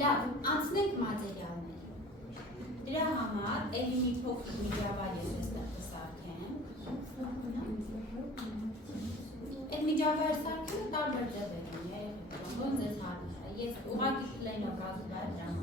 Լավ, անցնենք մատերիալներին։ Դրա համար էլի մի փոքր միջավայր ես այստեղ կսարքեմ։ Այդ միջավայր սարքելը տարբեր ձևեր ունի, ոնց ձեզ հարմար է։ Ես ուղղակի պլենով ռազմավար դրամ։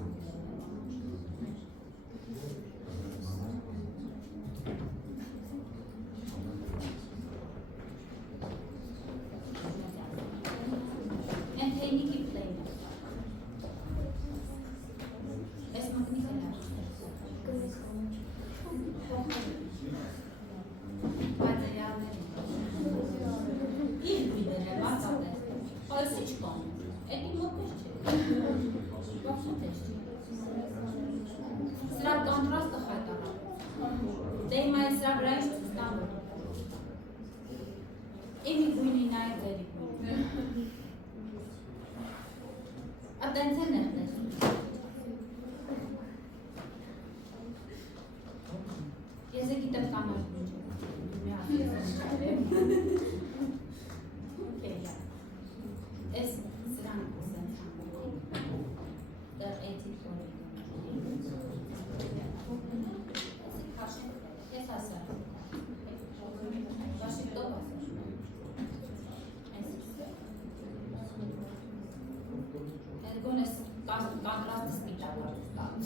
Սրա կոնտրաստը խայտարավ։ Դե հիմա այս սրա վրա ինչ ստանոտ։ Իմի գույնի նայ ձերի գույնի։ Ատենց են ներտեսում։ Ես է գիտեմ կամար գույնի։ Ես սրան կուսեն ծանոտ։ Դեռ էթի կորի։ Ես ասար։ Վաշինգտոն ասար։ Այդ գոնես կոնտրաստը սպիտակը ստանց։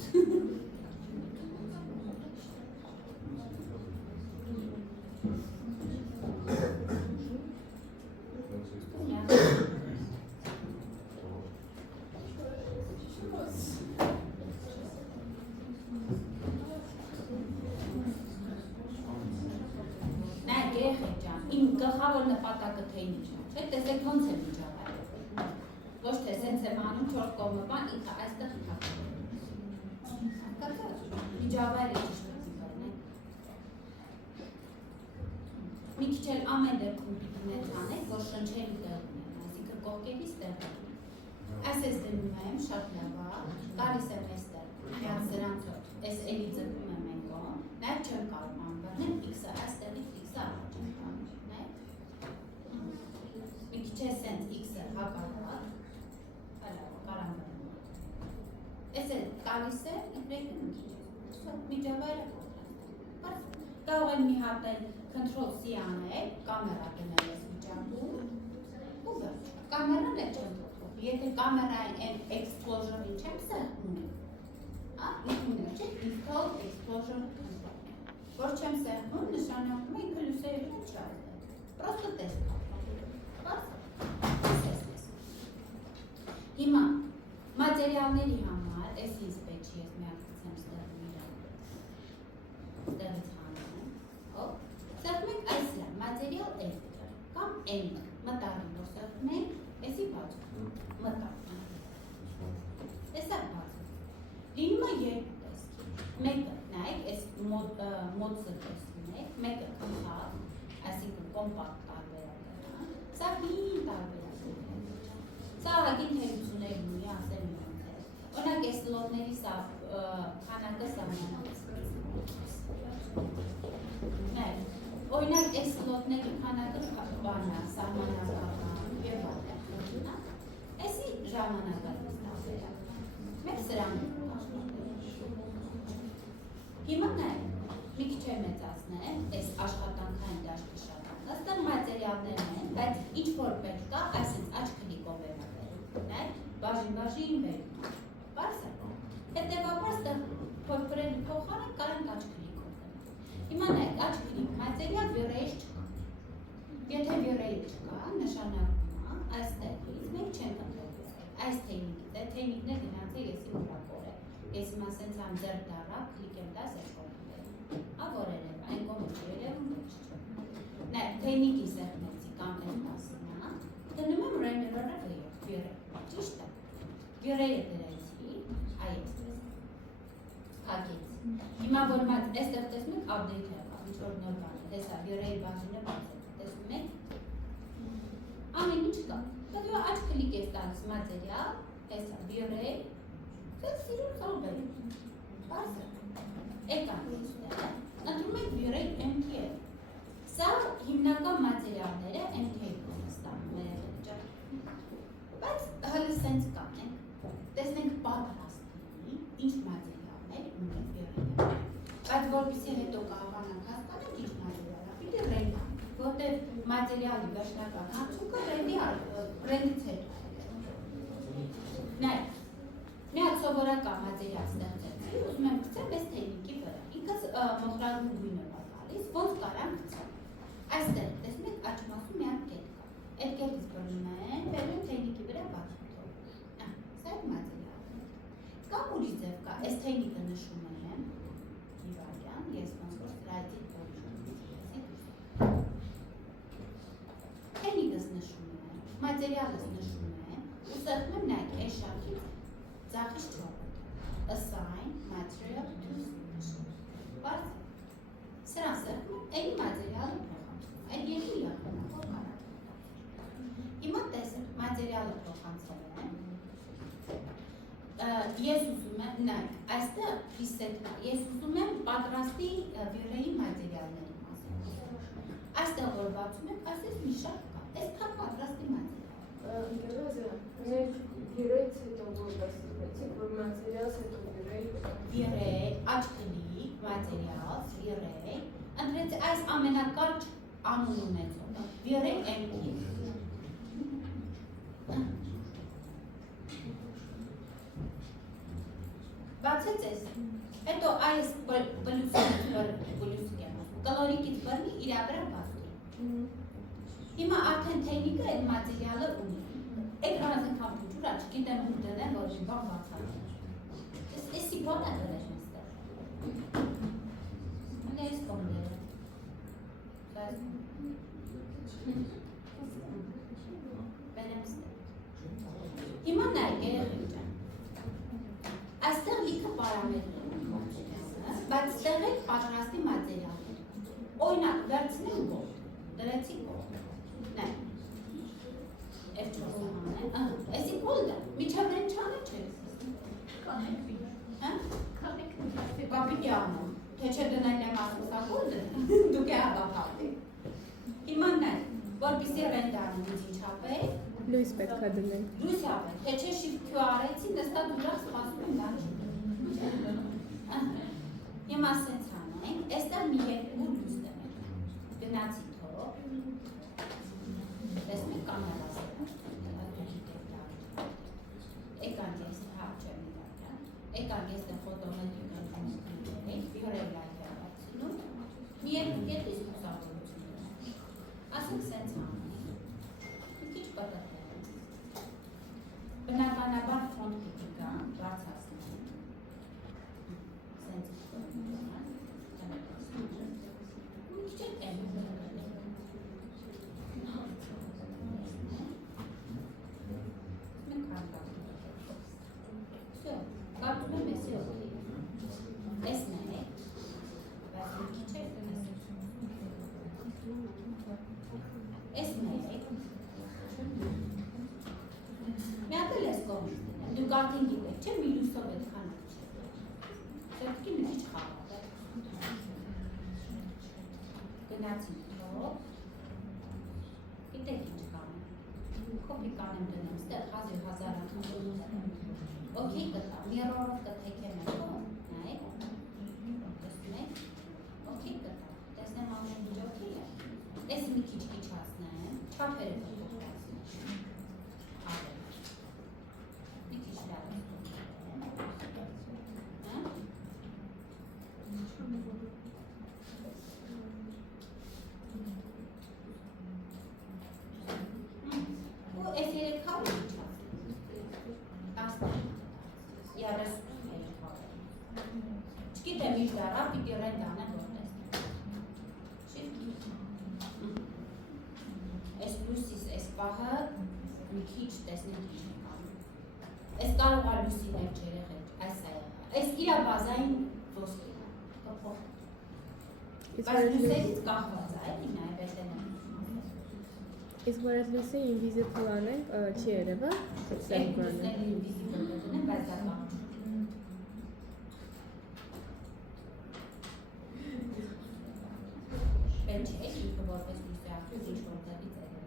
Իմ գլխավոր նպատակը թե ինչ է, չէ՞, տեսեք ոնց է միջավայրը։ Ոչ թե սենց եմ անում 4 կողմը բան, ինքը այստեղ թափվում։ Հասկացա՞ց։ Միջավայրը ճիշտ է բռնեք։ Մի քիչ էլ ամեն դեպքում պիտի մեծ անեք, որ շնչելու տեղ ունեն, այսինքն կողքերից տեղ ունեն։ Այս դնում եմ, շատ լավ է, գալիս եմ այստեղ, միած սրանցով, այս էլի ձգում եմ այն կողմ, նաև չեմ կարող անբռնել x-ը, այստեղից x-ը առաջ եմ տանում։ Մի քիչ է սենց x-ը հակառակ, կարամ բռնում։ Այս է տալիս է, ինքրեքն մի քիչ է, միջավայրը կոնտրաստ։ Կարող եմ մի հատ էլ Ctrl-C անել, կամերա դնել ես վիճակում, ու վերջ, կամերան էլ չեմ փոխում, եթե կամերային են explosion-ին չեմ սեղմում, ինքնուներ չէ, install explosion control, որ չեմ սեղմում, նշանակում է ինքը լուսերին չի այդել, պրոստը տեսք Հիմա, մատերիալների համար, ես ինձ պետք չի ես միակցեմ ստեղում իրան, ստեղից հանեմ, ստեղում ենք այս լավ, մատերիալ էլիտր, կամ էլիտր, մտարին, որ ստեղում ենք, եսի բացում, մտար, եսա բացում, լինում է երկու տեսքի, մեկը, նայք, ես մոդսը տեսնում եք, մեկը կմխավ, այսինքն կոմպակտ տարբերակը, սա հին տարբերակը, սա հագին թերություններ ունի, ասեմ ոնց է, օրինակ այս լոտների սա քանակը սահմանած, օրինակ այս լոտների քանակը բանա, սահմանական եւ այլն, այսի ժամանակակից տարբերակ, մեկ սրան Հիմա նայեք, մի քիչ է մեծացնեմ, այս աշխատանքային դաշտի շատ այստեղ մատերիալներն են, բայց ինչ որ պետք կա, այսինքն աչ քլիկով է մտել, նայեք, բաժին վերում, բարձ է, հետևաբար ստեղ փորձրելի փոխարեն կարանք աչ քլիկով դնել, հիմա նայեք, աչ քլիկ, մատերիալ վիրեջ չկա, եթե վիրեջ չկա, նշանակում է, այստեղից մենք չենք ընտրել, այս թեյնիկից, այդ թեյնիկներ գնացել եսի ուրակոր է, ես հիմա սենց ամ ձեր դարա, քլիկ եմ դաս այս կողմերում, որ երև, այն կողմը չի երևում ոչ չէ։ Նայ, թեյնիկի սեղմեցի կամ են տասնա, դնում եմ ռեյմերորը վիրե, ճիշտ է, վիրեյը դրեցի, այեցպես, հակեցի։ Հիմա որ մած այստեղ տեսնում եք update եղավ, ինչ որ նոր բան է, տեսա, վիրեյի բաժինը բաց է, տեսնում եք, ամեն ինչ կա, դա աչ քլիկ ես տալիս մատերիալ, տեսա, վիրեյ, սիրուն խալբել, բարձ է, էկան եստեղ, ընտրում եք վիրեյ MTL, սա հիմնական մատերիալները MTL-ում ստանում է, բայց հլը սենց կան են, տեսնենք պատրաստի, ինչ մատերիալներ ունի վիրելը։ Բայց որպեսզի հետո կարողանանք հասկանալ ինչ մատերիալ է, պիտի ռենդ անենք, որտեղ մատերիալի վերջնական արդյունքը ռենդից հետո է։ Նայեք, մի հատ սովորական մատերիալ ստեղծեցի, ուզում եմ գցեմ այս թեյնիկի վրա, ինքս մոխրագույն գույնը բա գալիս, ոնց կարամ գցեմ։ Այստեղ տեսնում եք աջ մասում մի հատ կետ կա, այդ կետից բռնում են, բերում թեյնիկի վրա բացում թողում, սա այդ մատերիալն է։ Կամ ուրիշ ձև կա, այս թեյնիկը նշում եմ, Իվարյան, ես ոնց որ սրայտի թեյնիկս նշում եմ, մատերիալս նշում եմ, ու սեղմում եմ նայք այս շարքից ձախից չորրորդ, assign material to Բայց սրան սեղմում եմ, էլի մատերիալը փոխանցում, այդ երկու եղանախով կարատում։ Հիմա տեսեք, մատերիալը փոխանցել եմ, ես ուզում եմ, նայք, այստեղ պիսետն է, ես ուզում եմ պատրաստի վիրեի մատերիալների մասին։ Այստեղ որ բացում եք, այսպես մի շարք կա, այս կա պատրաստի մատերիալ։ Մենք վիրեից հետո որ դասեցիք, որ մատերիալս հետո վիրե, աչքլի, մատերիալ, վիրե, ընտրեց այս ամենակարճ անուն ունեցողը, վիրե MQ։ Բացեց ես, հետո այս կլորիկից բռնի իրա վրա բացի։ Հիմա արդեն թեյնիկը այդ մատերիալը ունի։ Էկրանս ենքան փուջուր աչ, գիտեմ ուր դնեմ, որ մի բան բացած։ Էսի բան է դրել նստեղ։ Հենց այս կոմները։ Բերեմ ստեղ։ Հիմա նայք երեխեք ջան։ Այստեղ լիքը պարամետրեր են, բայց ստեղ եք պատրաստի մատերիալներ։ Օրինակ, վերցնեմ գոլդ, դրեցի գոլդ, նայ, F4 անեն, էսի գոլդը, միջավեն չանը չէ։ Կանեք պապիտի անեմ, թե չէ դնային եմ ասում սա գոլդը, դուք է հավապատի։ Հիմա նայ, որպիսի ռենդ անեմ ինձ ինչապետ, Լույս պետք է դնենք։ Լույս ապետ, թե չէ շիֆտ Q արեցի, նստած ուրախ սպասում եմ լաչի։ Հիմա սենց անենք, էստեղ մի երկու լույս դնենք, գնացի թող, տեսնում եք կամերասերը, եկանք ես հապ չեմ իրական, եկանք ես ֆոտոմետրիկ վիրել այդ հեղացինում, մի երկու կետից հուսավորություն դնենք, ասենք սենց անենք, մի քիչ պտտել։ Բնականաբար ֆոնդ պիտի կան, բարձրացնեն, սենց մի քիչ եմ մենք հարկատում Всё, կարդում եմ էսի օգի Էսն է, բայց մի քիչ է Էսն է Մի հատ էլ ես կողմից դնեմ, դուք արդեն գիտեք, չէ՞ մի լույսով էլ քանակ չէ։ Պետք է մի քիչ խաղալ է։ Գնացի թող։ Գիտեք ինչ կանեմ։ Կոպի կանեմ դնեմ, ստեղ 1000 անգամ։ Okay կտա, mirror-ով կթեք եմ հետո, նայեք։ Տեսնում եք։ Okay կտա, տեսնեմ ամեն ինչ okay է։ Էս մի քիչ իջացնեմ, չափերը կփոխվեցնեմ։ Այս երեք քարը չգիտեմ ինչ դարա, պիտի ռենդ անեմ, որ տեսնեմ։ Այս լույսիս այս պահը մի քիչ տեսնենք ինչ ենք անում։ Այս կարող է լույսի մեջ երեխեք, այս է եղա։ Այս իրա բազային ոսկին է, կփոխ։ Բայց լույսերից կախված է, էլի նաև էտեն է։ Իսկ որ այդ լույսը invisible անենք, չի երևա, Այդ լույսները invisible դնեմ, բայց դա կան։ Պետք չէ, ինքը որպես լույս է ակտիվ, ինչ որտեղից է եղել։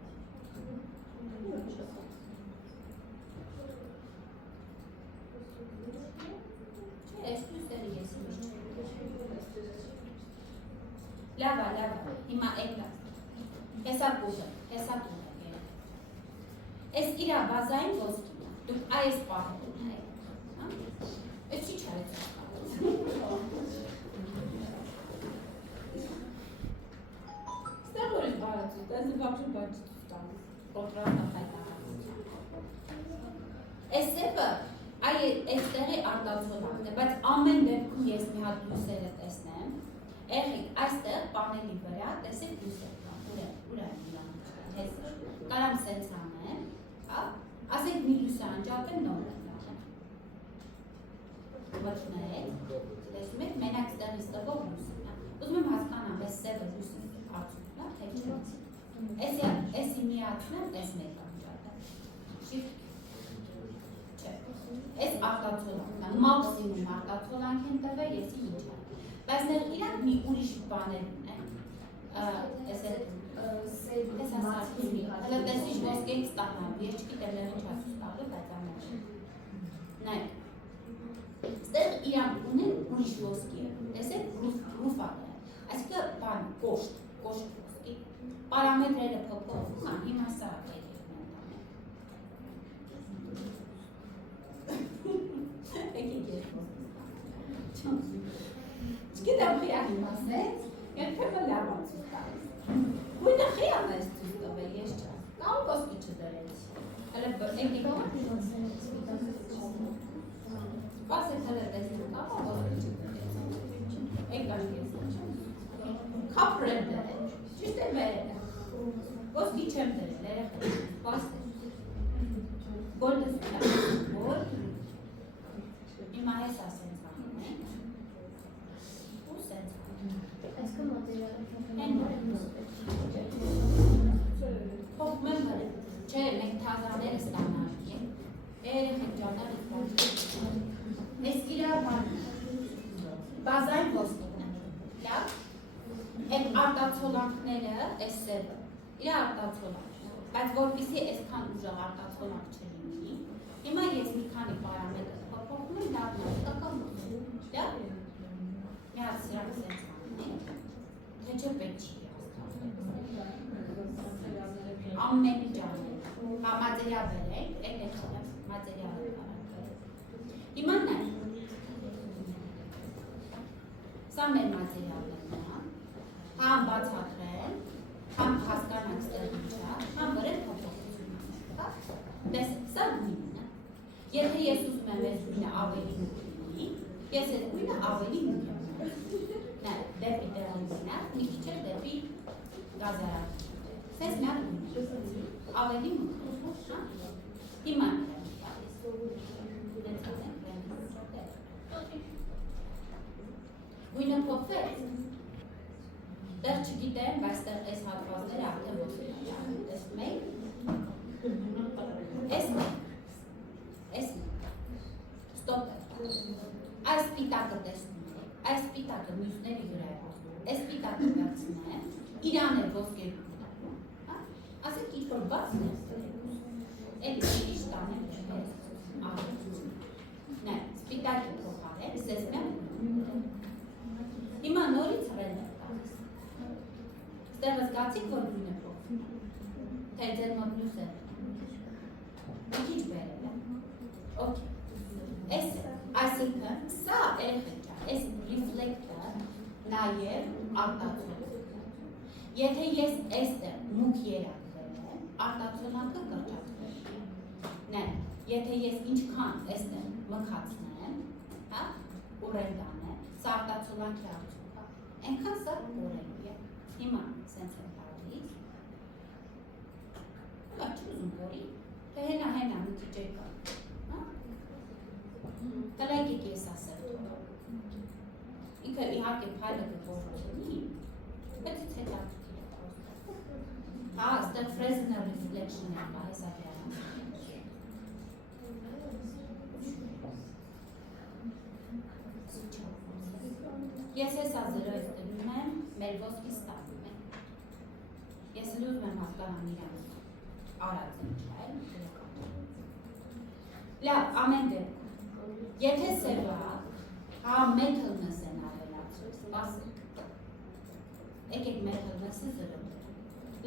Հիմա էկտա։ Հեսա կուզը, Ես իրա բազային ոսկին է, դուք այս պահել է, ես չի չարեց Ստեղ որ ես բարացուտ, ես նվապշու բաճից ստանես, կոնտրատը հայտարարից Ես սեպը, այս տեղի արտացոլանք է, բայց ամեն դեպքում ես մի հատ լուսերը տեսնեմ, Էրհիկ, այստեղ պանելի վրա, տեսեք լուսեր կան, ուր են իրան, կարամ սենց անեմ, ասենք մի լուսը անջապեն նոր են լաղեմ, վճնեք, տեսում եք, մենակ ստեղի ստղով լուսին է, ուզում եմ հասկանամ, ես սևը լուսին արդյունքն է, թե չէ, եսի միացնեմ, ես մեկ անջապեն, շիվտ, չէ, ես արտացոլանքն է, մաքսիմում արտացոլանք են տվել, եսի ինչ է, բայց ներ իրանք մի ուրիշ բաներ ունեն, Ես ասարդումի, հələ տեսիշ ոսկենք ստանամ, ես չգիտեմ նեղ ինչ ասու ստաղը, բայց ամեն Նայք, ստեղ իրանք ունեն ուրիշ ոսկի է, տեսեք ռուֆան է, այսիկը բան, կոշտ ոսկի, պարամետրերը փոփոխում են, հիմա սա եկեք ես ոսկի Չգիտեմ խիան իմ ասեց, երբեմն լավ անցուց տալիս Գույնը խիան ես ցույց տվել, ես չեմ, կամ ոսկի չդրեց Հələ եկեք Սպասեք հələ տեսնեմ, կամ ոսկի չդրեց Եկար ես Քապրեմ դրել, ճիշտ է վերել Ոսկի չեմ դրել, երեխեք, սպասեք Գոլդս գոլ Հիմա ես ասենց անում ենք Ու սենց Փոխում եմ հրել, չէ, մենք թազաները ստանալք ենք, երեխեք ճանար ես իրա բազային ոսկին է, լավ, այդ արտացոլանքները, այս սևը, իրա արտացոլանքն է, բայց որպիսի այսքան ուժեղ արտացոլանք չլինի, հիմա ես մի քանի պարամետր փոխում եմ լավն է, լավ, մի հատ սրանք սենց անում թե չէ պետք չի ամեն ինչ անել, հա մատերիալ վերենք, այդ է խորեմ, մատերիալ վերենք Հիմա նայ, սա մեր մատերիալներն է, համ բացատրեն, համ հասկանանք ստեղ ինչա, համ վրեն փոփոխություն տեսեք, սա գույնն է, եթե ես ուզում եմ այս գույնը ավելի մուկ լինի, ես այդ գույնը ավելի մուկ եմ Նայ, դեպի տեղանքինա, մի քիչ է դեպի գազարան Սենց մի հատ գույն ավելի մուկ, հիմա Գույնը փոխվեց, տեղ չգիտեմ, բայց տեղ այս հատվածները արդեն ոսկի տեսնում եք, այս ստոպ է, այս պիտակը տեսնում եք, այս պիտակը մյուսների վրա է, այս պիտակը վերցնեմ, իրան է ոսկի ասեք ինչ-որ բացն է, էլի ինչ տանեմ Նայ, սպիտակի փոխարեն, սեսմյան Հիմա նորից հրեն է տալիս Ստեղ զգացիք, որ գույնը փոխվում Թե ձեր մոտ մյուս է Մի քիչ բերել է Okay Այս է, այսինքն, սա երեխեք այս ռիֆլեկտը նաև արտացոլանք Եթե ես այստեղ մուկ երակ վերեմ, արտացոլանքը կրճատվել Նայ, եթե ես ինչքան այստեղ մքացնեմ, ուրեն տանեմ, սա արտացոլանքի արդյունք է, այնքան սա ուրենի է Հիմա սենց եմ տալիս Հիմա չուզում որի, թե հենա մի քիչ եկա Հլայքեք ես ասել Ինքը իհարկե փայլը կփոխվի, բայց it's հետաքրքիր է Հա, այստեղ Fresnel reflection է, հեսա դրանք Ես հեսա զրո ես դնում եմ, մեր ոսկի ստանում եմ Ես լուզում եմ հասկանամ իրանց արած ինչ է Լավ, ամեն դեպքում Եթե սևա, հա մեթլնս են ավելացում, սպասեք Եկեք մեր հլվեսը զրոտ։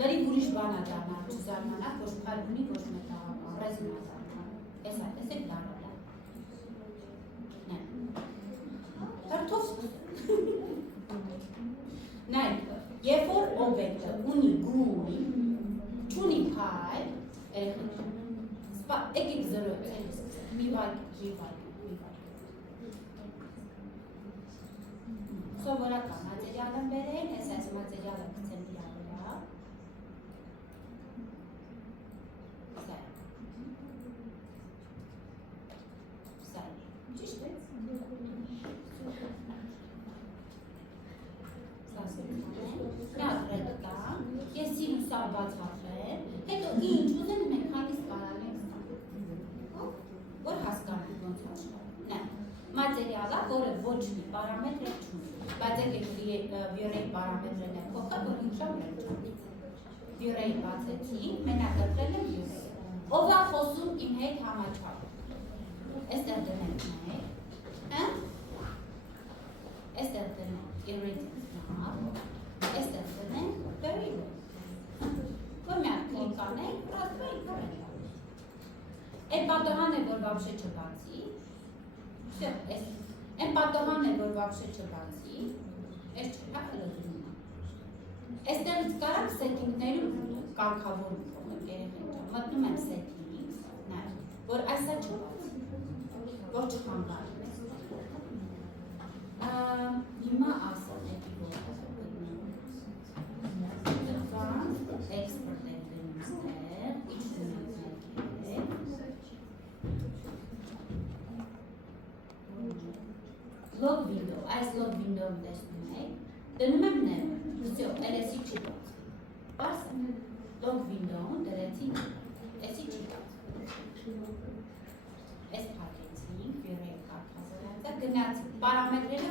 Լրի ուրիշ բան է դառնալ, չզարմանաք, ոչ փալունի, ոչ մետաղական, ռեզինա դառնալ։ Էս այդպես եք դառնալ։ Նայ։ Հերթով նայք, երբ որ օբյեկտը ունի գույն, չունի փայլ, եկեք զրոտ, մի վայր։ Սովորական մատերիալը բերեն, այս մատերիալը գցեն դրա վրա։ Սա։ Ճիշտ է։ Ես սինուսը բացատրեմ, հետո ինչ ուզեն մենք հանդիս կարանենք, որ հասկանանք ոնց աշխատում։ Մատերիալը, որը ոչ մի պարամետր չունի, բայց եկեք վյուրեի պարամետրն է փոխել, որ ինքշամ վերջանից։ Վյուրեի բացեցի, մենակ կտրել եմ վյուրեի։ Ով է խոսում իմ հետ համաչափ։ Էստեղ դնենք մեկ, էստեղ դնենք irradiance, էստեղ դնենք variable։ Որ միակ կլիկ անենք, ռազմային կրեն։ Այդ պատահան է, որ վաբշե չբացի, Այն պատահանն է, որ վաբշե չբացի, այս չկա լզրում է։ Այստեղից կարակ սետինգներում կարգավորում փոխել երեխեն, մտնում եմ սետինգից, նայ, որ այսա չբացի, որ չխանգարում է։ Հիմա ասան էպի որ export էկրինստեղ, log window, այս log window-ն տեսնում եք, դնում եմ նեմ, վսյո, LS-ի չի բաց, պարս է, log window-ն դրեցի նեմ, էսի չի բաց, էս պակեցինք, վիրեի կարգազորացա, գնացի, պարամետրերը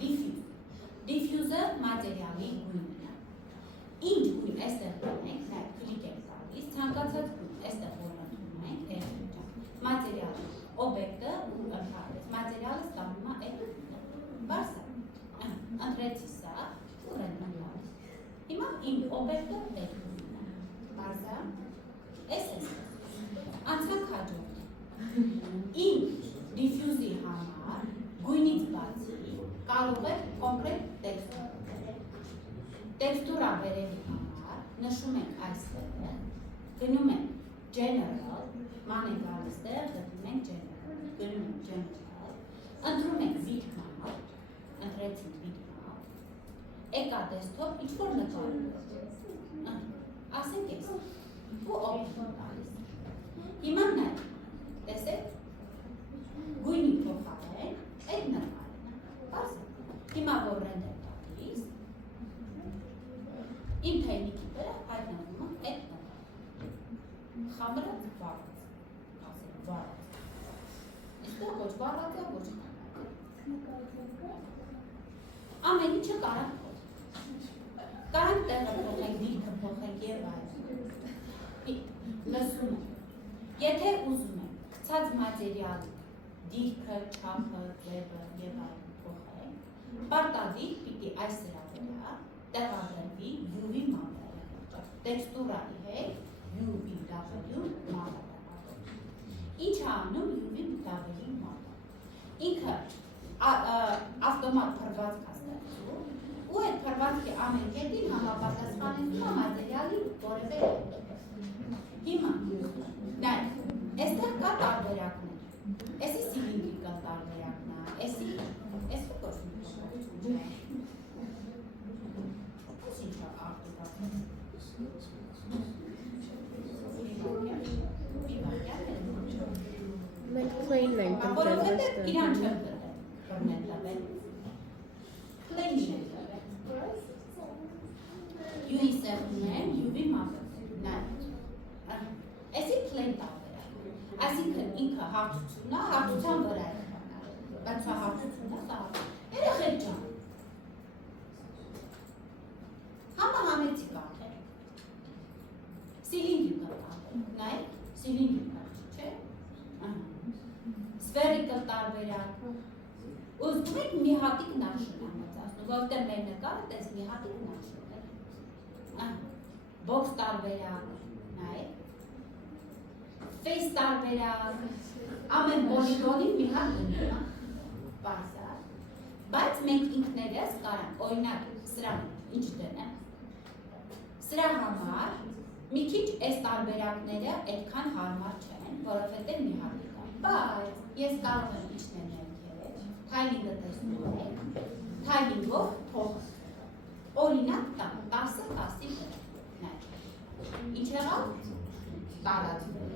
diffuse, diffuse-ը մատերիալի գույնն է, ինչ գույն էստեղ դնենք, նայ, կլիկ եք տալիս, ցանկացած գույն, էստեղ որնատում ենք, մատերիալը, օբյեկտը ու ընդհարվեց, մատերիալը ստանում է այդ Բարս է, ընտրեցի սա, ուր են ընդհարվեց, հիմա իմ օբյեկտը այդ գույնն է, բարս է, էս, անցանք հաջորդ, իմ դիֆյուզի համար գույնից բացի կարող է կոնկրետ տեքստուրա բերելու համար նշում ենք այստեղ, գնում ենք general, ման ենք արստեղ, գնում ենք general, գնում ենք general, ընտրում ենք bitmap, ընտրեցինք bitmap, եկա desktop, ինչ-որ նկարում, ասենք ես, ու open տալիս, հիմա նայ, տեսեք, գույնի փոխարեն, այդ նկարն, բարս է, հիմա որ render տալիս, իմ թեյնիկի վրա հայտնվում է այդ նկարն, խամրը վարած, ասենք վարած, այստեղ ոչ վարած է, ոչ խամրած, ամեն ինչը կարանք փոխենք, կարանք տեղը փոխենք, դիրքը փոխենք և այլ, լսում ենք, եթե ուզում ենք, գցած մատերիալի, դիրքը, չափը, ձևը և այլ փոխենք, պարտադիր պիտի այս սրա վրա տեղադրվի UV մամերը, տեքստուրայի հետ UV-W մամերը, ինչ է անում UV-W մամերը, ինքը ավտոմատ փրվածք է ստեղծում, ու այդ փրվածքի ամեն կետին համապատասխանեցում է մատերիալի որևէ հիմա, նայ, այստեղ կա տարբերակներ, էսի սիլինդրիկալ տարբերակն է, էսի կոսմիկալ, էս ինչ է արտուկա, Մենք plain ենք ընտրել որովհետև իրան չեմ կրնել տվել, plain չեմ տվել, UV սեղնում եմ, UV մապը, նայ, էսի plain տարբերակ, այսինքն ինքը հարթությունն է, հարթության վրա է բանալ, բայց սա հարթությունն է, սա հարթություն, երեխեք ջան, համը համեցիկ ատել, սիլինդրիկալ ատել, նայ, սիլինդրիկալ չէ, սվերիկալ տարբերակ, ուզգում եք մի հատիկ նախշն է մծասնում, որտեղ մեր նկարը տես մի հատիկ նախշն է, box տարբերակ, նայեք, face տարբերակ, ամեն պոլիգոնին մի հատ դնում, բարձա, բայց մենք ինքներս կարանք, օրինակ, սրան ինչ դնեմ, սրա համար մի քիչ այս տարբերակները այդքան հարմար չեն, որովհետև մի հատ դիտամ, բայց ես կարող եմ իջնել ներքև, թայլինգը տեսնում եք, թայլինգով թող, օրինակ տամ, 10-ը 10-ի վրա, նայ, ինչ եղավ, տարածվել,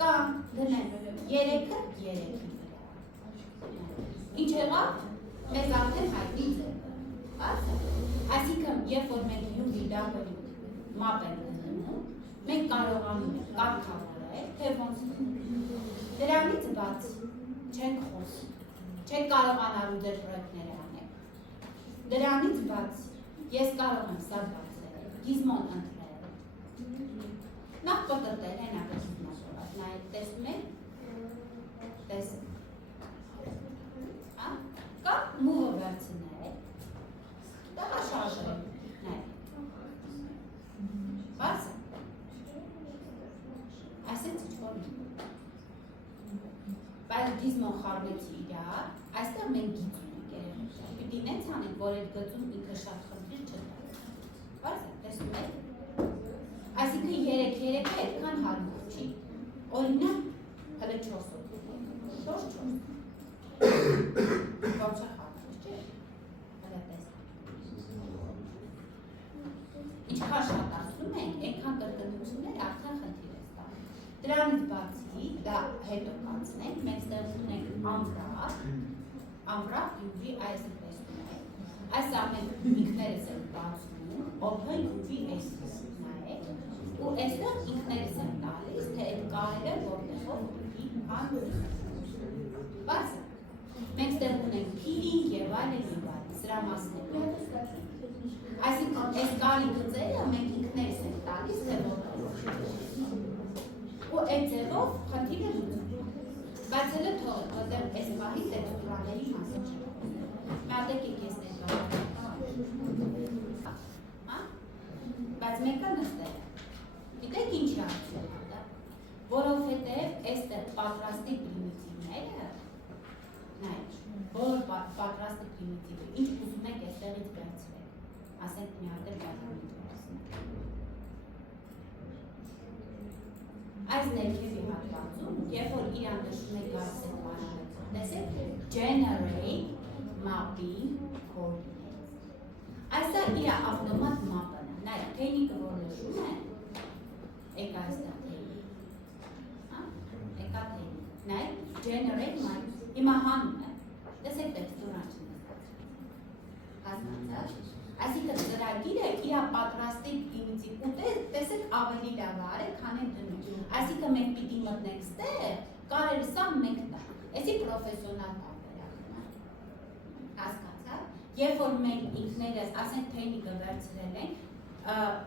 կամ դնեմ 3-ը 3-ի վրա, ինչ եղավ, մեզ արդեն հայտնի ձևը, այսինքն, երբ որ մենք UVW մապ ենք դնում, մենք կարողանում ենք կարգավորել, թե ոնց դրանից բաց չենք խոսում, չենք կարողանալու ձեր պրոյեկտները անել, դրանից բաց ես կարող եմ սա բացել, գիզմոն ընտրել, նախ պտտել են ապեսնաշորած, նայեք տեսնում եք, տեսում, կամ մուղը վերցնել, դա շարժել, նայեք, բաց է, այսեց իչ-որ բայց գիզմոն խարվեցի իրար, այստեղ մենք գիծում ենք երևույթը, պիտի նենց անենք, որ այդ գծում ինքը շատ խնդիր չտա, բաց է, տեսնում եք, այսինքն 3-3-ը այդքան հարմար չի, օրինակ, հլը 4-ով, 4-4, ոչ է խարվեց, չէ, հլը տեսնա, ինչքան շատ ասում ենք, այնքան կրկնություններ արդեն խնդիր է ստանում, դրանից բացի, դա հետո կանցնենք, մենք ստեղ ունենք ամրապ UV այս տեսնում ենք, այս ամեն ինքներս ենք բացում, open UV այս նայեք, ու այստեղ ինքներս ենք տալիս, թե այդ կարերը որտեղով UV անցնում, բաց է, մենք ստեղ ունենք peeling և այլն, սրա մասն է, այսինքն այս կարի գծերը մենք ինքներս ենք տալիս, թե որտեղով, ու այդ ձևով խնդիրը լուծում, բայց հլը թողը, որտեղ այս պահի տեքստուրաների մասին չեմ խոսում, մատեք եք ես բայց մեկը նստել է, գիտեք ինչ հարցում հատը, որովհետև այստեղ պատրաստի պրիմիտիվները, նայք, բոլոր պատրաստի պրիմիտիվը, ինչ ուզում եք այստեղից վերցրեք, ասենք մի հատ էլ բաժանիտ վերցնեք, այս ներքևի հատվածում, երբ որ իրան նշում եք այս այդ պարամետրը, տեսեք generate mapping coordinates։ Այստեղ իր ավտոմատ մապն է, նայ, թեյնիկը որ նշում է, եկա այստեղ թեյնիկ, եկա թեյնիկ, նայ, generate mapping, հիմա հանում է, տեսեք տեքստուրան չնստած, հասնացած, այսինքն ծրագիրը իր պատրաստի պրիմիտիվ ու տեսեք ավելի լավ արեք, քան են դնում։ Այսինքն մենք պիտի մտնենք ստեղ, կարերը սա մենք տա, էսի պրոֆեսիոնալ տարբերակն է, հասկացաք, երբ որ մենք ինքներս, ասենք թեյնիկը վերցրել ենք,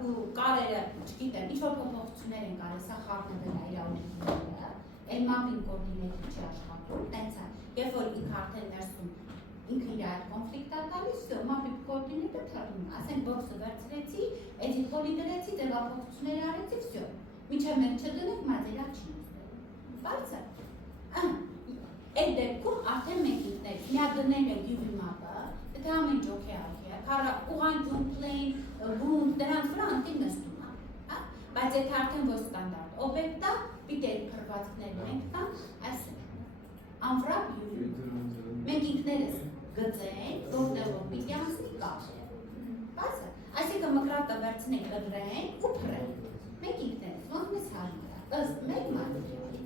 ու կարերը, չգիտեմ, ինչ-որ փոփոխություններ են կարել, սա խառնվել է իր օրիգինալը, այն մապին կոորդինետը չի աշխատում, տենց է, երբ որ ինքը արդեն ներսում ինքը իր այդ կոնֆլիկտա տալիս, մապի կոորդինետը թռնում, ասենք բոքսը վերցրեցի, էդի պոլի դրեցի, տեղափոխություններ արեցի, վсё, մինչև մենք չդնենք, մատերիալ չի նստել, բայց է, այդ դեպքում արդեն մենք ինքներս, միա դնել ենք UV մապը, դա ամեն ջոք է արկի է, ուղանկյուն, պլեին, բում, դրանց վրա անկին նստում է, բայց այդ արդեն ոչ ստանդարդ օբյեկտ է, պիտի այդ փրվածքները մենք տան, այս է, ամվրապ UV, մենք ինքներս գծենք, որտեղով պիտի անցնի կապը, բայց է, այսինքն մկրատը վերցնենք, կդրենք ու փռենք, մենք ինքներս, ոնց մեզ հարմար է, ըստ մեկ մատերիալի,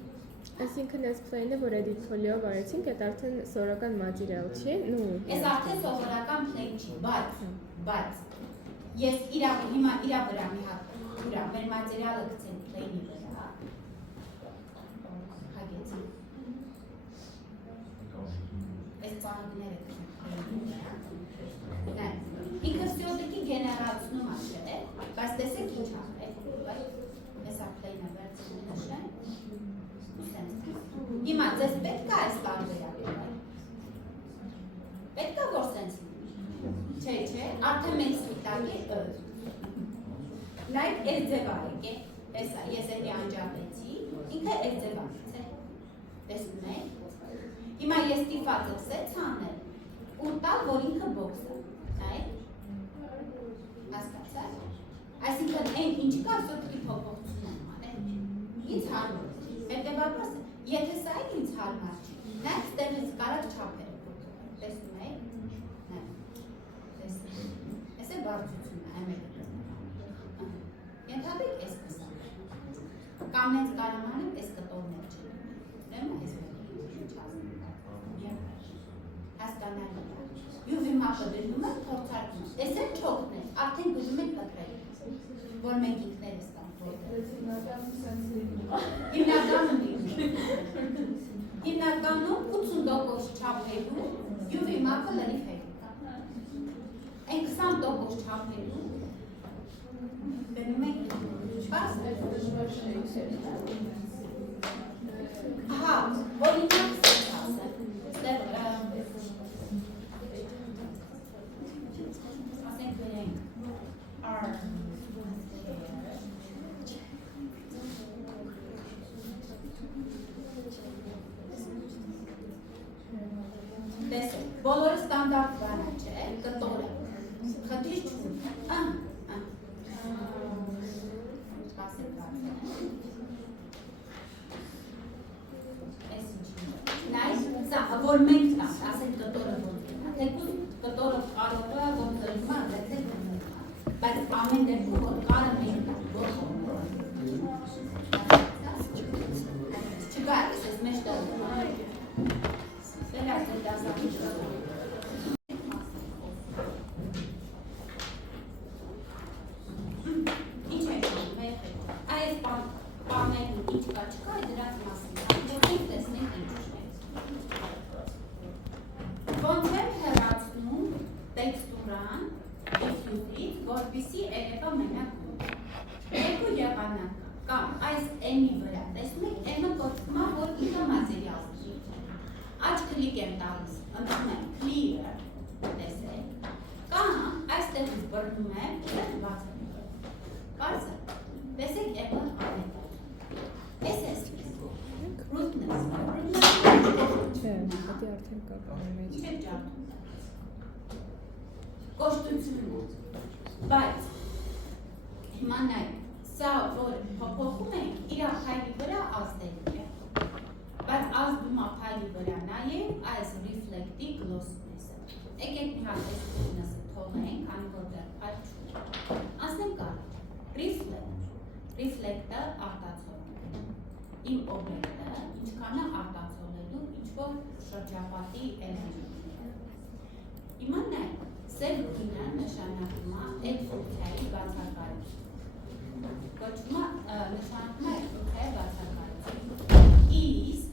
Այսինքն այս պլեյնը, որ edit folio-ով արեցինք, այդ արդեն սովորական մատերիալ չի, Ես արդեն սովորական պլեյն չի, բայց ես հիմա իրա վրա մի հատ ուրա, մեր մատերիալը գցենք պլեյնի վրա, հագեցինք, այս ծանոդները գցենք պլեյնի վրա, ինքը վսյոտիկի գեներացնում է չէ, բայց տեսեք ինչ աղեք, հեսա պլեյնը վերցնում նշեն, Հիմա ձեզ պետք է այս տարբերակը, պետք է որ սենց չէ, արդեն մենք սպիտակ է Like այս ձևա եկե, հեսա, ես էլի անջատեցի, ինքը այս ձևանից է, տեսնում եք, հիմա ես տիպած ըսեց անել, ու տալ, որ ինքը բոքս է, նայեք, հասկացա, այսինքն այն ինչ կա, սոտքի փոփոխություն եմ անել, ինձ հարմար, հետևաբար, եթե սա է ինձ հարմար չի, նայեք ստեղից կարակ չափեր, տեսնում եք, նայեք, տեսնում եք, ես է բարձությունը, այմել ենթադրեք այս կսան, կամնեց կարամանեմ այս կտորներ չի, նեմ այս հասկանալի է, յուվի մապը դնում է, թորցարկում է, այս են չոքներ, արդեն գուզում են կտրել, որ մենք ինքներս կամ հիմնականում 80% չափերու յուվի մապը լրիվ հետ, այն 20% չափերու դնում ենք բաս հա, օրինակ սետ ասել ասենք վերենք R տեսեք, բոլորը ստանդարտ բան է, չէ, կտորը, խնդիր չունի, որ մենք տանք, ասենք կտորը ոնք է, թեկուզ կտորը կարողը ոնք դրվում է, դեցեք ոնք է, բայց ամեն դեպքում որ կարը մենք տանք, որ չկա ես ես մեջ դրվում է, վերած է դասակի շրով, ինչ է կանում, այս պաներն ինչ կա չկա, դրանց մասին, որ մենք տեսնենք ինչ ոնց եմ հեռացնում տեքստուրան diffuse-ից, որպեսզի երևա մենակ երկու եղանակ կա, կամ այս M-ի վրա, տեսնում եք, M-ը կոչվում է, որ ինքը մատերիալի է, աջ կլիկ եմ տալիս, ընտրում եմ clear, տեսեք, կամ այստեղից բռնում եմ, և բացում եմ, բարձը, տեսեք M-ը անետա, ես ես ռուտնես, Չէ, պետք է արդեն կա բանի մեջ։ Չէ ջարդում։ Կոշտությունը, բայց հիմա նայեք, սա որ փոփոխում ենք, իր փայլի վրա ազդելու է, բայց ազդում է փայլի վրա նաև այս reflect-ի glossness-ը։ Եկեք մի հատ այս glossness-ը թողենք, քանի որ դեռ փայլ չունի։ Անցնենք առաջ, reflect-ը արտացոլում է, իմ օբյեկտը ինչքան է արտացոլելու ինչ-որ շրջապատի էլեմենտները։ Հիմա նայեք, սև գույնը նշանակում է այդ ֆունկցիայի բացակայություն։ Կոչվում է նշանակում է այդ ֆունկցիայի բացակայություն։ Իսկ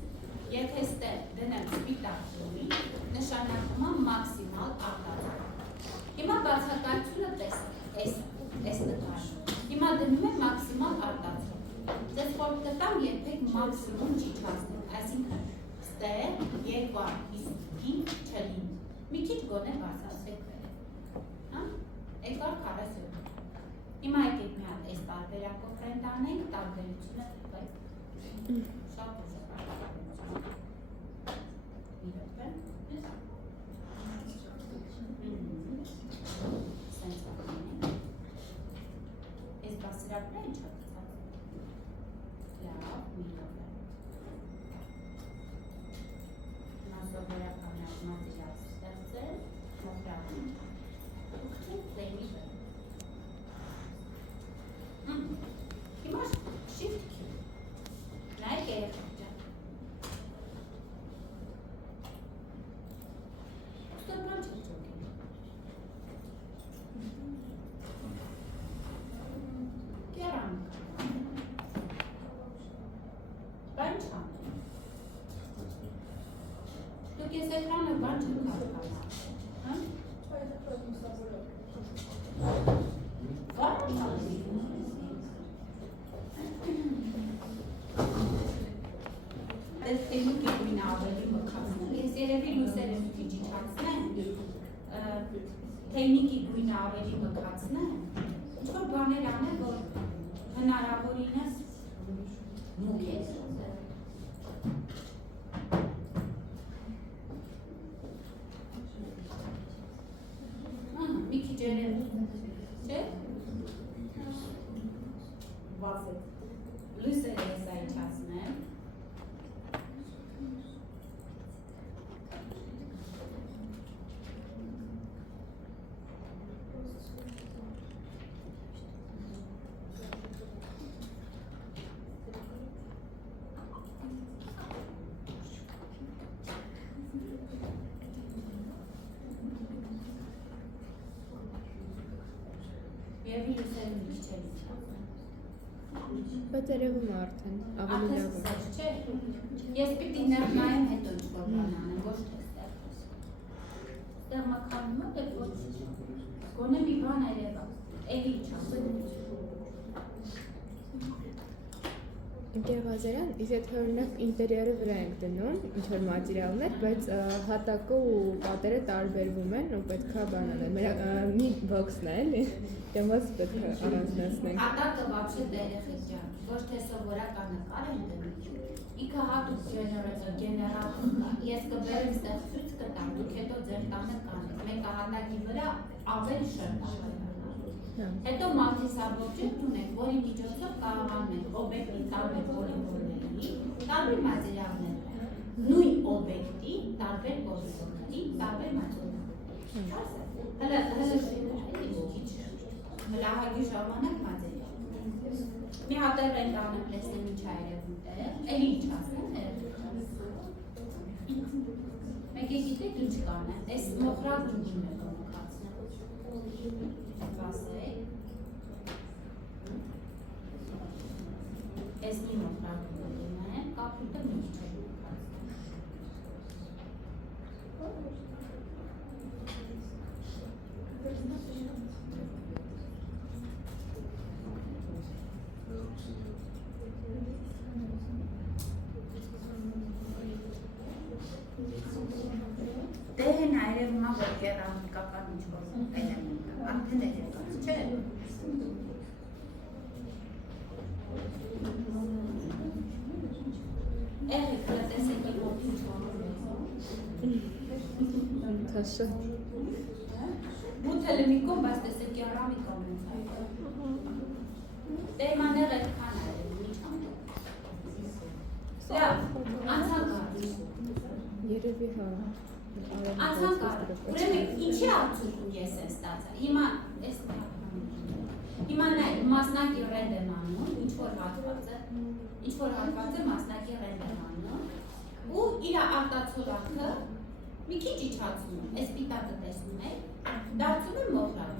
եթե ստեղ դնեմ սպիտակ գույն, նշանակում է մաքսիմալ արտացոլում։ Հիմա բացակայությունը տեսեք, այս նկարում։ Հիմա դնում եմ մաքսիմալ արտացոլում։ Ձեզ խորհուրդ կտամ երբեք մաքսիմում չիջացնել, այսինքն ստեղ 255 չլինի։ Մի քիչ գոնե բարձրացրեք վերև։ Հա? Եկար 40։ Հիմա եկեք մի հատ այս տարբերակով print անենք, տարբերությունը տվեք։ Շատ ուժեղ տարբերություն։ Մի րոպե։ Սենց անենք։ Այս բասիրակները ինչ է գցած։ Լավ, մի րոպե։ Մասովերական մատերիալ ստեղծել, մոխրակում, ուղղել պլեյնի վրա։ Հիմա shift Q, նայեք երեխեք ջան։ Ստոր բան չեք ճոքել։ Կերանք։ Բան չան։ Դուք ես էկրանը բան չեք հասկանում, հա? Բան չան։ Դες տենուկի գույնը ավելի մքացնել, ես երևի լուսերը մի քիչ իջացնեմ, թեյնիկի գույնը ավելի մքացնեմ, ինչ-որ բաներ անել, որ հնարավորինս մուկ է սոսել։ Մի քիչ երևում, չէ՞։ Վասետ։ Լույսերը ես այչացնեմ։ Եվ լույսերը մի քիչ էլ Բայց երևում է արդեն, ավելի լավ է։ Ատես չէ, ես պիտի նայեմ հետո ինչ-որ բան անեմ, ոչ թե ստեղ։ Ստեղ մաքանում է, դեպ ոչ գոնե մի բան երևա, էլի չասեմ։ Ընկեր Ղազարյան, իսկ եթե օրինակ ինտերիերը վրա ենք դնում, ինչ-որ մատերիալներ, բայց հատակը ու պատերը տարբերվում են ու պետք է բան անել։ Մի բոքսն է, էլի, դեմոց պետք է առանձնացնենք։ Հատակը вообще երեխեք ջան, ոչ թե սովորական նկար են դնում։ Ինքը հատուկ գեներատոր կա։ Ես կբերեմ ստեղ ցույց կտամ, դուք հետո ձեր տանը կանեք։ Մեկը հատակի վրա ավելի շրջան։ Հետո մալտիսաբոջեքտ ունենք, որի միջոցով կարողանում ենք օբյեկտի տարբեր պոլիգոնների, տարբեր մատերիալներ, նույն օբյեկտի տարբեր պոլիգոնների, տարբեր մատերիալներ։ Հլահագի ժամանակ մատերիալ։ Մի հատ էլ ենք անեմ լեսնեմ ինչ այրևում տեղ, էլի ինչ ասնեմ, մեկ է գիտեք ինչ կանեմ, ես մոխրակ դուգին է կոմոքացնեմ, վասեք, ես մի մոխրակ դուգին եմ, կապուտը մի քիչ է կոմոքացնեմ։ Տեղն այրևում է, որ կերամիկական ինչ-որ էլեմենտ է, արդեն է հետված, չէ՞։ Էղեք լտեսեք իմ ոտի Թաշը։ Բութը լմիկոն, բայց տեսեք կերամիկան ունց այր։ Տեմանեղ էտ կան այրևում, ինչ անդող։ Լավ, անցան կարդի։ Երևի հա։ Անցան կարդի։ Ուրեմն ինչի արդյունքում ես եմ ստացել։ Հիմա նայ, մասնակի ռենդ եմ անում, ինչ-որ հատվածը մասնակի ռենդ եմ անում, ու իր արտացոլակը մի քիչ իջացում եմ, այս պիտակը տեսնում եք, դարձում եմ մոխրակ,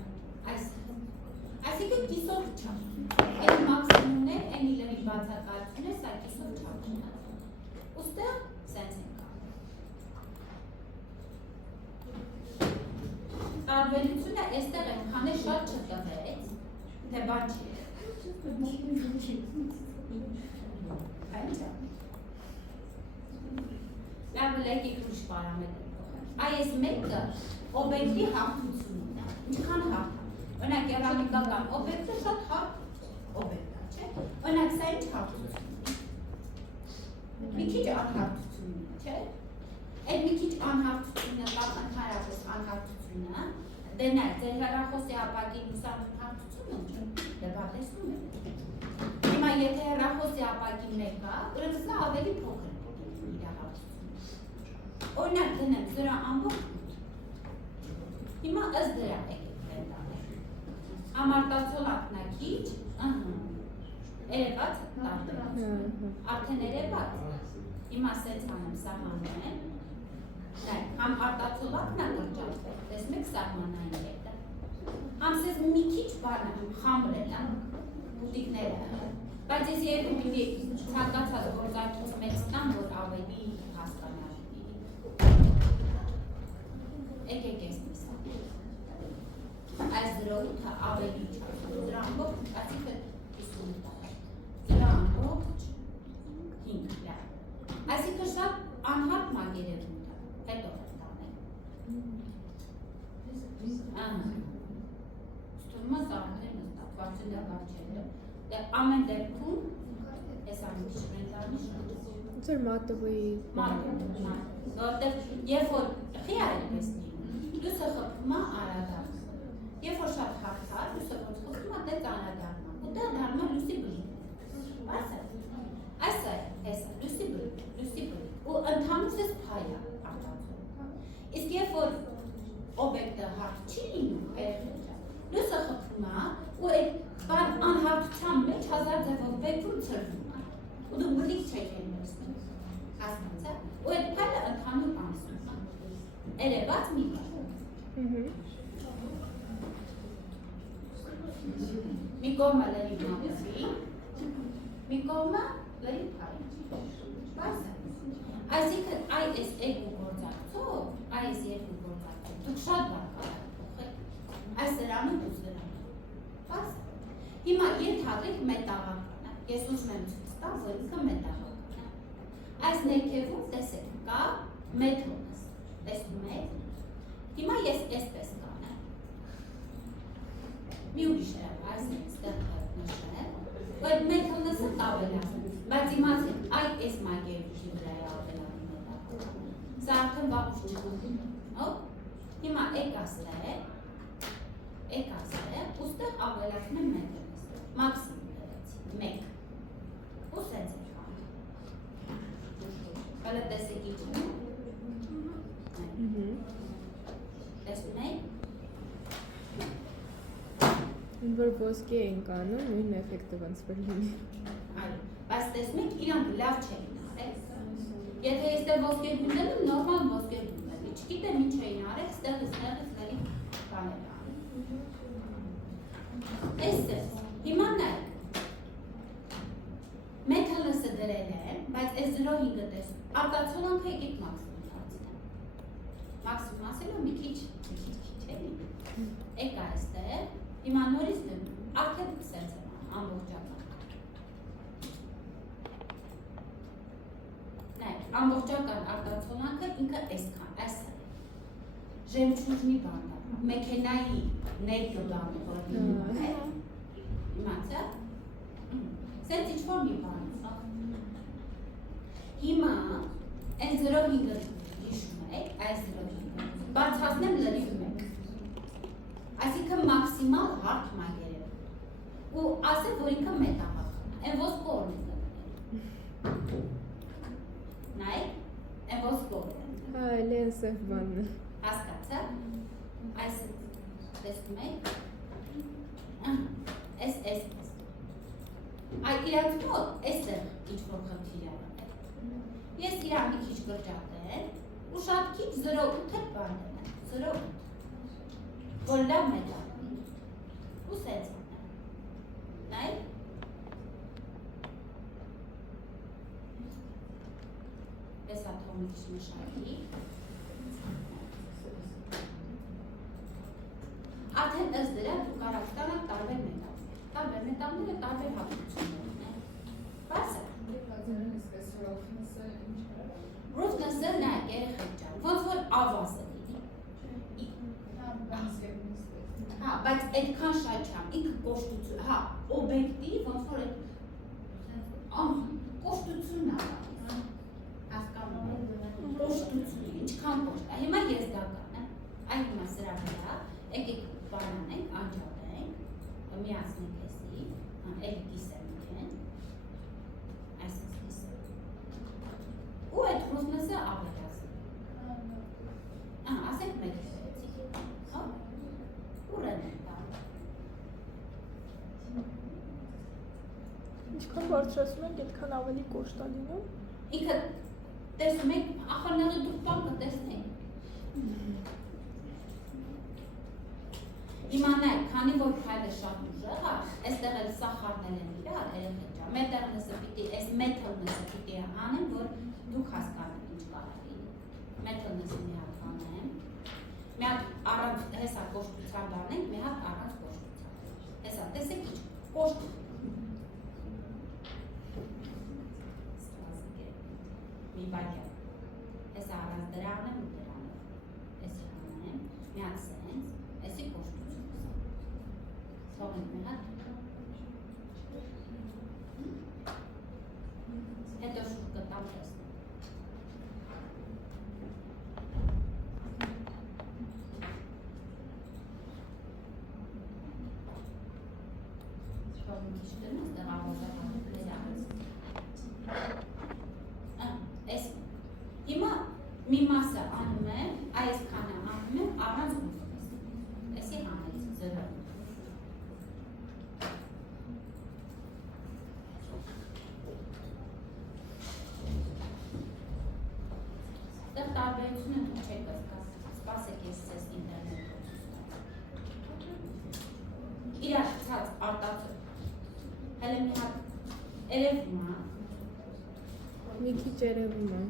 այսինքն կիսով չափ, այդ մաքսիմումն է, այն իլերի բացակայություն է, սա կիսով չափ չնա, ուստեղ սենց ենք անում։ Տարբերությունը այստեղ այնքան է շատ չտվեց, թե բան չի է։ Այն չա։ Լավ լեկեք ուրիշ պարամետր կողեմ։ Այս մեկը օբյեկտի հաղթությունն է, ինչքան հաղթ։ Օրինակ կերամիկական օբյեկտը շատ հաղթ օբյեկտ է, չէ՞։ Օրինակ սա ինչ հաղթություն։ Մի քիչ անհաղթություն, չէ՞։ Այդ մի քիչ անհաղթությունը կամ ընդհանրապես անհաղթությունը, դե նայ, ձեր հեռախոսի ապակի լուսամուտ հաղթությունը չէ, դե բատեսնում է։ Հիմա եթե հեռախոսի ապակի մեկ կա, ուրեմն սա ավելի փոքր է իր հաղթությունը։ Օրինակ դնեմ զրա ամբողջ հիմա ըստ դրա եկեք տենտանենք։ Համարտացոլակն է քիչ, երևաց տարբեր, արդեն երևաց, հիմա սենց անեմ սահմանեմ, համ արտացոլակն է կրճատվել, տեսնեք սահմանային հետը, համ սեզ մի քիչ բանը խամրել է, բուտիկները, բայց ես երկու պիտի ցանկացած գործարքից մեծ տամ, որ ավելի հասկանալի։ Եկեք ես նիսա։ Այս դրողութը ավելի չար, դրա ամբողջ, այսինքն 50 տար, դրա ամբողջ 5 լավ։ Այսինքն շատ անհարթ մագերևութ է, հետո տանենք։ Ստորմաս արդեն նստակ, ամեն դեպքում ես ամիջը մենտալի շատ։ Ոնց որ մատովի Որտեղ երբ որ խի այդպես լինում, լույսը խփում է արադառնում։ Երբ որ շատ հաղթար, լույսը ոնց խփում է դե արադառնում։ Ու դա դառնում է լույսի բլիկ։ Բարձր։ Այս է, լույսի բլիկ, ու ընդհանուր էս փայ է արտացում։ Իսկ երբ որ օբյեկտը հարթ չի լինում, լույսը խփում է, ու այդ բան անհարթության մեջ հազար ձևով բեկում ցրվում է։ Ու դու բլիկ չեք ելնեցնում։ Հասկացա՞։ Ու այդ փայլը ընդհանուր անցնում է։ Երևաց մի բան։ Մի կողմը լրի մամուսի, մի կողմը լրի փայ։ Բարձր։ Այսինքն այս երկու գործակցով, դուք շատ բան կարող փոխեք։ Այս սրանում ու սրանում։ Բարձր։ Հիմա ենթադրենք մետաղական է։ Ես ուզում եմ ցույց տալ, որ ինքը մետաղական է։ Այս ներքևում տեսեք, կա մեթոնս։ Տեսնում եք։ Հիմա ես այսպես կանեմ։ Մի ուրիշ է, այս այստեղ նշել, որ մեթոնսը կավելացնում, բայց իմացեք, այս մագերուշի վրա է ավելանում մետաղական։ Սա արդեն վաղուց չկա։ Հիմա եկասը, ուստեղ ավելացնում եմ մեթոնս, մաքսիմում վերեցի, 1, ու սենց է խանում։ Հալը տեսեք իջում։ Տեսնում եք։ Որ ոսկի էինք անում, նույն էֆեկտը ոնց որ լինի։ Այո, բայց տեսնում եք, իրանք լավ չէին արել։ Եթե այստեղ ոսկե գունդել եմ, նորմալ ոսկե գունդել։ Չգիտեմ ինչ էին արել, ստեղից լրի բաներ արել։ Այստեղ, հիմա նայեք։ Մեթալսը դրել եմ, բայց այս 0.5-ը տեսնում։ Արտացոլանքը եկեք մաքսիմում դարձնեմ։ Մաքսիմում ասելով մի քիչ էլի։ Եկա այստեղ, հիմա նորից դնում, արդեն սենց եմ ամբողջական։ Նայեք, ամբողջական արտացոլանքը ինքը այսքան, այս է։ Ժեմչուժնի բանը, մեքենայի ներկը բանը, որ լինում է, իմացա, սենց ինչ-որ մի բան, հիմա այս 0.5-ը հիշում եք, այս 0.5-ը, բարձրացնեմ լրիվ 1, այսինքն մաքսիմալ հարթ մագերև, ու ասեմ, որ ինքը մետաղական, են ոսկո օրն է նայեք, են ոսկո օրն է Էլի են սև բանն է։ Հասկացա, այս տեսնում եք, այս իրանց մոտ, այստեղ ինչ-որ խնդիր է։ Ես իրան մի քիչ կրճատել, ու շատ քիչ 0.8 բանեմ, 0.8, որ լավ մետաղ, ու սենց անեմ, նայեք, ես աթոմ մի քիչ նշակի, արդեն ըստ դրա դու կարող ստանալ տարբեր մետաղներ, տարբեր մետաղները տարբեր հատկություններն են, բարձր։ Ռոֆնեսը նայեք երեխեք ջան, ոնց որ ավազը լինի։ Հա, բայց այդքան շատ չամ, ինքը կոշտություն, հա, օբյեկտի ոնց որ այդ կոշտությունն է, հասկանում եք, կոշտություն, ինչքան կոշտ է, հիմա ես դա կանեմ, այն հիմա սրա վրա, եկեք բանանենք, անջատենք, միացնենք էսի, էլի կիսենք են, այսպես կիսենք, ու այդ ռոզնեսը ավելացնենք, ասենք մեկ վերեցիք, ուր են տան, Ինչքան բարձրացնում ենք, այդքան ավելի կոշտ է լինում։ ինքը տեսնում եք, ախորները դուք բան կտեսնենք, Հիմա նայեք, քանի որ փայլը շատ ուժեղ է, այստեղ էլ սա խառնել են իրար, երեխեք ջան, մետաղնեսը պիտի, այս մեթալնեսը պիտի անեմ, որ դուք հասկանաք ինչ կարող լինի։ Մեթալնեսը մի հատ անեմ, մի հատ առանց հեսա կոշտության բանենք, մի հատ առանց կոշտության։ Հեսա, տեսեք ինչ կոշտ։ Մի բակյա։ Հեսա առանց դրա անեմ ու դրա անեմ։ Էսի անեմ, մի հատ սենց, էսի կոշտ։ Թողենք մի հատ, քիչ դնում, այստեղ ավազակալներ այս հիմա մի մասը անում եմ, այսքանը անում եմ առանց ուսպես, այսի հանեց 0 այստեղ տարբերությունը դուք չեք կասկած, սպասեք ես ձեզ ինտերնետով իրար ցած արտացը հələ մի հատ երևում է Մի քիչ երևում է։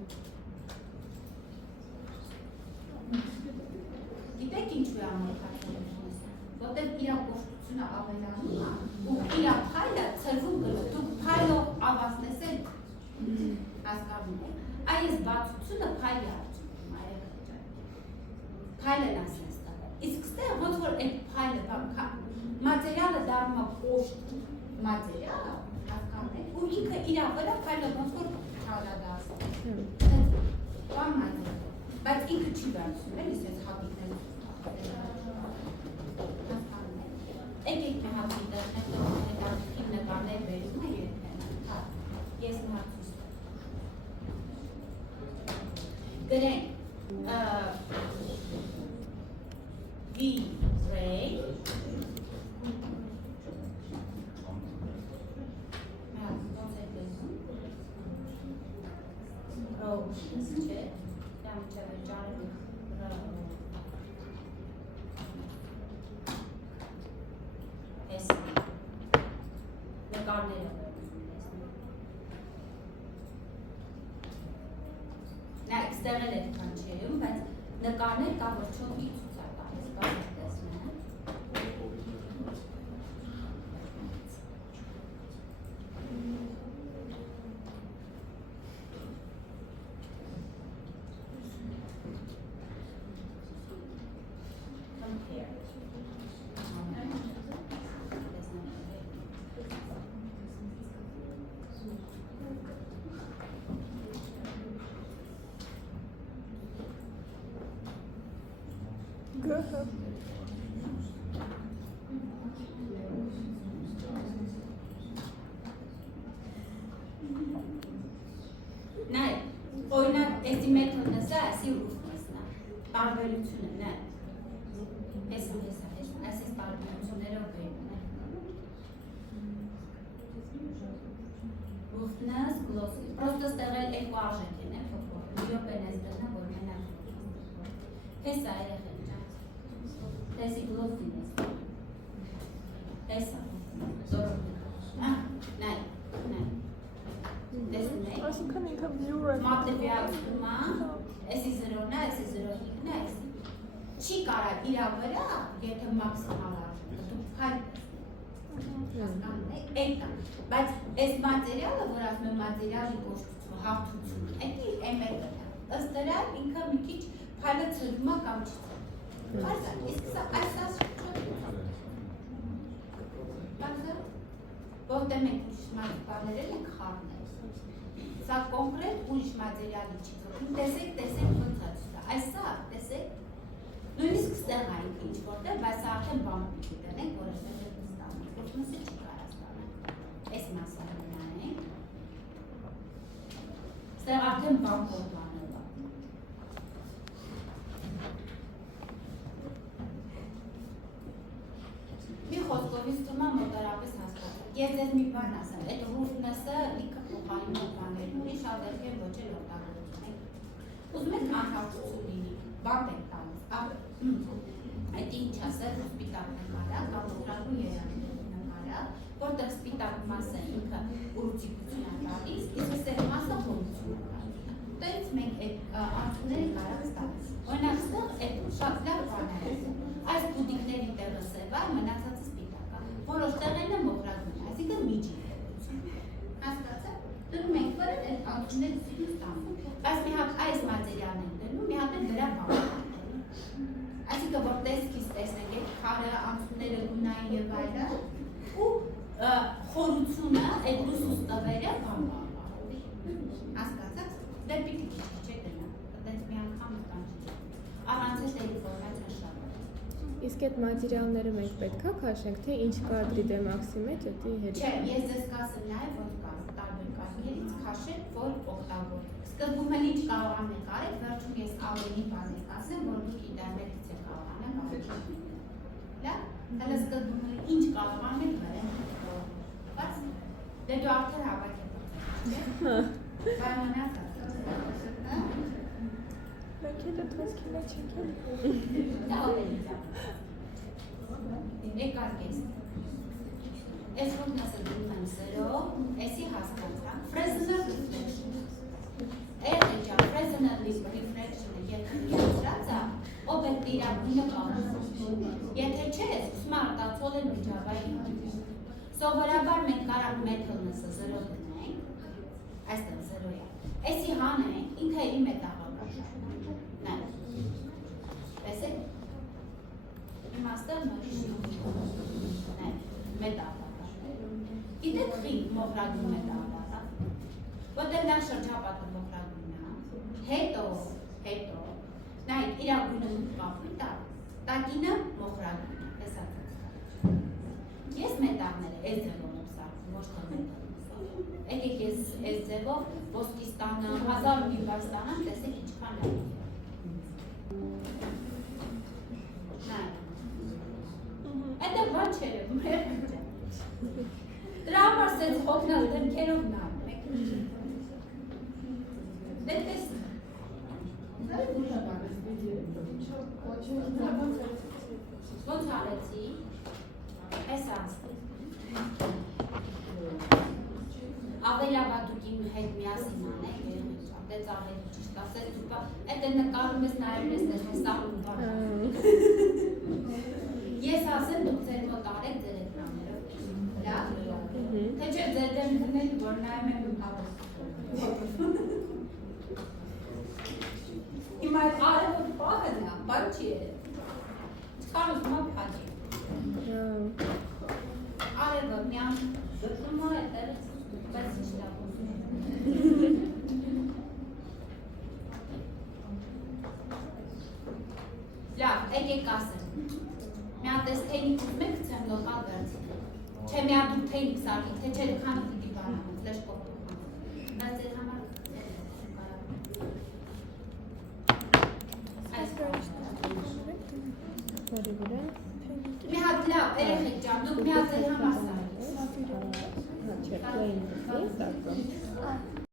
Գիտեք ինչու է ամերիկացիները, որտեղ իր կոշտությունը ավելանում է ու իր փայլը ցրվում գնում, դուք փայլով ավազնես էլ հասկանում եք, այս բացությունը փայլի արդյունքում փայլն ասես տվել, իսկ ստեղ ոնց որ այդ փայլը մատերիալը դառնում է կոշտ մատերիալ, հասկանում եք, ու ինքը իր վրա փայլը ոնց որ չարադասում, բան մատերիալ, բայց ինքը չի բարձում, էլի ես հատիկները Եկեք մի հատ ինտերնետով հետաքրքիր նկարներ բերում է երբեմն, ես հարցուս գրենք V-Ray ոնց է բերում Rose չէ, դա միջև է ճարը նկարները նա այստեղ էլ այդքան չերում, բայց նկարներ կա, որ չոքի ցուցակալես, կարող տեսնեմ Նայ, օրինակ, էսի մեթոդն է, այսի ուսմեսն է, տարբերությունը, նայ, հեսա, այսիս տարբերություններով բերում է, ուսնես, գլոսի, պրոստը ստեղել էկո արժեք են, միոպ են ես դրնա, որ մենակ հեսա երեխեն ճանց, տեսի գլոսին ես, հեսա, զորով նայ, տեսնում եք, Այսինքն ինքը viewer է։ մատերիալում է, այսի 0-ն է, այսի 0.5-ն է, այսի չի կարա իրա վրա, եթե մաքսիմալ արժեք, դուք փայլ հասկանում եք, էդ է, բայց այս մատերիալը, որ ասում է մատերիալի կոշտություն, հաղթություն, էդի էմեկը է, ըստ դրա ինքը մի քիչ փայլը ցրվում է կամ չի ցրվում, բայց իսկ սա այս որտեղ մենք ուրիշ մատերիալներ ենք խառնել, սա կոնկրետ ուրիշ մատերիալի չի ցրվում, տեսեք ոնց է ցույց, այս սա, տեսեք, նույնիսկ ստեղ այնք ինչ որտեղ, բայց սա արդեն բան պիտի դնենք, որ այստեղ է ստանում, կոսմոսը չի կարա ստանալ, այս մասը նայենք, ստեղ արդեն բան կորբանել է, մի խոսքովից թվում է մոտարապես հասկացել, ես ձեզ մի բան ասեմ, այդ ռուֆնեսը լիքը փոխարինում է բաներ ունի, շատ երկեր ոչ էլ օգտագործում եք, ուզում եք անհարցություն լինի, բամբ եք տալիս, այդ ինչ ասել սպիտակ նկարա կամ ուղղակի երանգների նկարա, որտեղ սպիտակ մասը ինքը ուռուցիկություն է տալիս, իսկ սև մասը հորություն է տալիս։ Դից մենք այդ անցումները կարող ստանալիս։ Օրինակ ստեղ այդ շատ լավ բան է, այս բուդիկների տեղը սև է, մնացածը սպիտակ է, որոշ տեղերն է մոխրագույն, այսինքն միջին տեղություն։ Հասկացա՞ք։ Դնում ենք վրան այդ անցումները սիրում ստանում, բայց մի հատ այս մատերիալն են դնում, մի հատ էլ դրա բանը։ Այսինքն որ տեսքից տեսնենք այդ քարը, անցումները գունային եւ այլն, ու խորությունը, այդ լուսուս տվերը բան։ Հասկացաք, դե պիտի քիչ չէ դնա, այդպես մի անգամ կան չի։ Առանց այդ ինֆորմացիան շատ։ Իսկ այդ մատերիալները մենք պետք է քաշենք, թե ինչ կադրի դեմ աքսի մեջ էդի հետ։ Չէ, ես ձեզ կասեմ նաև որ կա տարբեր կարգերից քաշեք, որ օգտագործեք։ Սկզբում էլ ինչ կարող եք արեք, վերջում ես ավելի բաներ կասեմ, որ դուք ինտերնետից եք կարող անել ավելի։ Լավ, հələ սկզբում էլ ինչ կարող եք վերեն։ Բայց դե դու արդեն հավաք եք պատճառ, չէ՞։ Պայմանակ է։ Մենք էլ դասքի մեջ ենք։ Դա ավելի լավ։ Եկարկես։ Այս ոքն ասել դու եմ 0, էսի հասկացա։ Fresnel reflection։ Էջա Fresnel reflection-ը եթե միացրած է, օբյեկտի իրավունքը կողմում։ Եթե չէ, սկսում արտացոլել միջավայրի։ Սովորաբար մենք կարող մեթոդնսը 0 դնենք, այստեղ 0 է։ Էսի հանենք, ինքը իր մետաղական։ Նայ։ Տեսեք։ Իմաստը նորիշ նայ, մետաղական։ Գիտեք խի մոխրագում մետաղական, որտեղ նա շրջապատը մոխրագումն է, հետո, նայ, իրագույնը կապույտ է, տակինը մոխրագումն է, տեսած։ Ես մետաղները այս ձևով եմ սարքում, ոչ թե մետաղ։ Եկեք ես այս ձևով ոսկի ստանամ, 1000 միլիար ստանամ, տեսեք ինչքան է։ Նայ։ Այդ բան չէ, մեր չէ։ Դրա համար սենց հոգնալ դեմքերով նայում եք։ Դե տեսնեք։ Ոնց արեցի, այս անցնի։ Ավելավա դուք իմ հետ միասին անեք, դե ծաղերի ճիշտ ասել, դուպա, էդ է նկարում ես նայում ես դες սաղում բան։ Ես ասեմ դուք ձեր մոտ արեք ձեր էկրաններով, լավ, թե չէ ձեր դեմ դնել, որ նայում եմ ու կավես։ Իմ այդ արևոտ պահը նա, բան չի է, չկար ուզում ա պաճի։ Արևը միան դրում է այդերս, բայց ինչ լավ ուզում։ Լավ, եկեք ասեմ, մի հատ ես թեյնիկ ուզում եք ծեմ լոկալ վերցին, չէ մի հատ դուք թեյնիկ սարքին, թե չէ քանը պիտի բանանում, լեշ կողտում, բայց ձեր համար մի հատ լավ, երեխեք ջան, դուք մի հատ ձեր համար սարքին։ Հա, չէ, plain, սարքում։